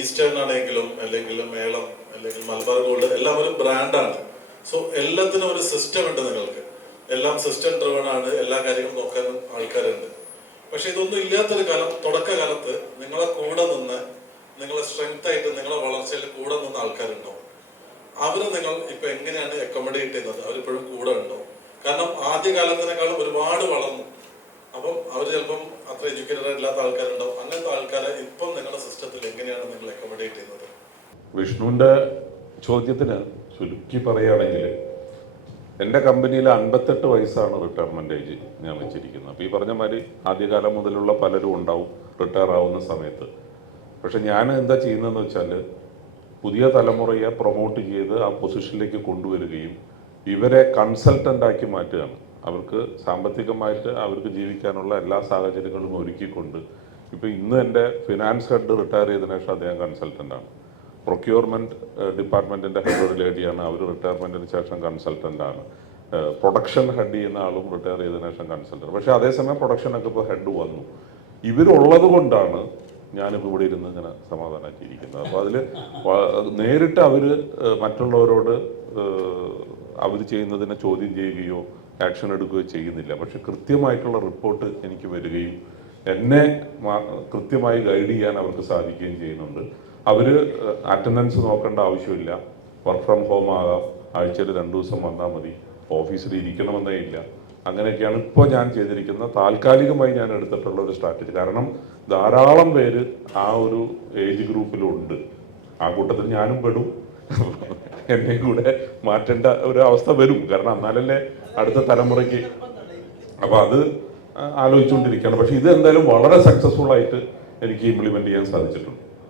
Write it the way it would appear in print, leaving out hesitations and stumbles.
Eastern ആണെങ്കിലും അല്ലെങ്കിൽ മേളം അല്ലെങ്കിൽ മലബാർ ഗോൾഡ് എല്ലാം ഒരു ബ്രാൻഡാണ്. സോ എല്ലാത്തിനും ഒരു സിസ്റ്റം ഉണ്ട്. നിങ്ങൾക്ക് എല്ലാം സിസ്റ്റം ഡ്രിവൺ ആണ്. എല്ലാ കാര്യങ്ങളും നോക്കാനും ആൾക്കാരുണ്ട്. പക്ഷെ ഇതൊന്നും ഇല്ലാത്തൊരു കാലം, തുടക്കകാലത്ത് നിങ്ങളെ കൂടെ നിന്ന് നിങ്ങളെ സ്ട്രെങ്ത് ആയിട്ട് നിങ്ങളെ വളർച്ചയിൽ കൂടെ നിന്ന ആൾക്കാരുണ്ടോ? അവരെ നിങ്ങൾ ഇപ്പൊ എങ്ങനെയാണ് അക്കോമഡേറ്റ് ചെയ്യുന്നത്? അവരിപ്പോഴും കൂടെ ഉണ്ടോ? കാരണം ആദ്യ കാലത്തിനേക്കാളും ഒരുപാട് വളർന്നു. അപ്പം അവർ ചിലപ്പം അത്ര എഡ്യൂക്കേറ്റഡ് ഇല്ലാത്ത ആൾക്കാരുണ്ടാവും. അങ്ങനത്തെ ആൾക്കാരെ ഇപ്പം നിങ്ങളുടെ സിസ്റ്റത്തിൽ എങ്ങനെയാണ് നിങ്ങൾ അക്കോമഡേറ്റ് ചെയ്യുന്നത്? വിഷ്ണുവിന്റെ ചോദ്യത്തിന് ചുരുക്കി പറയുകയാണെങ്കിൽ, എൻ്റെ കമ്പനിയിൽ 58 വയസ്സാണ് റിട്ടയർമെന്റ് ഏജ് ഞാൻ വെച്ചിരിക്കുന്നത്. അപ്പോൾ ഈ പറഞ്ഞ മാതിരി ആദ്യകാലം മുതലുള്ള പലരും ഉണ്ടാവും റിട്ടയർ ആവുന്ന സമയത്ത്. പക്ഷെ ഞാൻ എന്താ ചെയ്യുന്നതെന്ന് വെച്ചാൽ, പുതിയ തലമുറയെ പ്രൊമോട്ട് ചെയ്ത് ആ പൊസിഷനിലേക്ക് കൊണ്ടുവരികയും ഇവരെ കൺസൾട്ടൻ്റ് ആക്കി മാറ്റുകയാണ്. അവർക്ക് സാമ്പത്തികമായിട്ട് അവർക്ക് ജീവിക്കാനുള്ള എല്ലാ സാഹചര്യങ്ങളും ഒരുക്കിക്കൊണ്ട്, ഇപ്പോൾ ഇന്ന് എൻ്റെ ഫിനാൻസ് ഹെഡ് റിട്ടയർ ചെയ്തതിനു ശേഷം അദ്ദേഹം കൺസൾട്ടൻ്റാണ്. പ്രൊക്യൂർമെൻറ്റ് ഡിപ്പാർട്ട്മെൻറ്റിൻ്റെ ഹെഡ് ഒരു ലേഡിയാണ്, അവർ റിട്ടയർമെൻറ്റിന് ശേഷം കൺസൾട്ടൻ്റാണ്. പ്രൊഡക്ഷൻ ഹെഡ് ചെയ്യുന്ന ആളും റിട്ടയർ ചെയ്തതിനു ശേഷം കൺസൾട്ടൻ്റ്. പക്ഷേ അതേസമയം പ്രൊഡക്ഷനൊക്കെ ഇപ്പോൾ ഹെഡ് വന്നു. ഇവരുള്ളത് കൊണ്ടാണ് ഞാനിപ്പോൾ ഇവിടെ ഇരുന്ന് ഇങ്ങനെ സമാധാനമാക്കിയിരിക്കുന്നത്. അപ്പോൾ അതിൽ നേരിട്ട് അവർ മറ്റുള്ളവരോട് അവർ ചെയ്യുന്നതിനെ ചോദ്യം ചെയ്യുകയോ ആക്ഷൻ എടുക്കുകയോ ചെയ്യുന്നില്ല. പക്ഷെ കൃത്യമായിട്ടുള്ള റിപ്പോർട്ട് എനിക്ക് വരികയും എന്നെ കൃത്യമായി ഗൈഡ് ചെയ്യാൻ അവർക്ക് സാധിക്കുകയും ചെയ്യുന്നുണ്ട്. അവർ അറ്റൻഡൻസ് നോക്കേണ്ട ആവശ്യമില്ല. വർക്ക് ഫ്രം ഹോം ആകാം, ആഴ്ചയിൽ 2 ദിവസം വന്നാൽ മതി, ഓഫീസിൽ ഇരിക്കണമെന്നേ ഇല്ല. അങ്ങനെയൊക്കെയാണ് ഇപ്പോൾ ഞാൻ ചെയ്തിരിക്കുന്ന താൽക്കാലികമായി ഞാൻ എടുത്തിട്ടുള്ള ഒരു സ്ട്രാറ്റജി. കാരണം ധാരാളം പേര് ആ ഒരു ഏജ് ഗ്രൂപ്പിലുണ്ട്. ആ കൂട്ടത്തിൽ ഞാനും പെടും. എന്നെ കൂടെ മാറ്റേണ്ട ഒരു അവസ്ഥ വരും. കാരണം എന്നാലല്ലേ അടുത്ത തലമുറയ്ക്ക്. അപ്പോൾ അത് ആലോചിച്ചുകൊണ്ടിരിക്കുകയാണ്. പക്ഷെ ഇത് എന്തായാലും വളരെ സക്സസ്ഫുൾ ആയിട്ട് എനിക്ക് ഇംപ്ലിമെന്റ് ചെയ്യാൻ സാധിച്ചിട്ടുണ്ട്.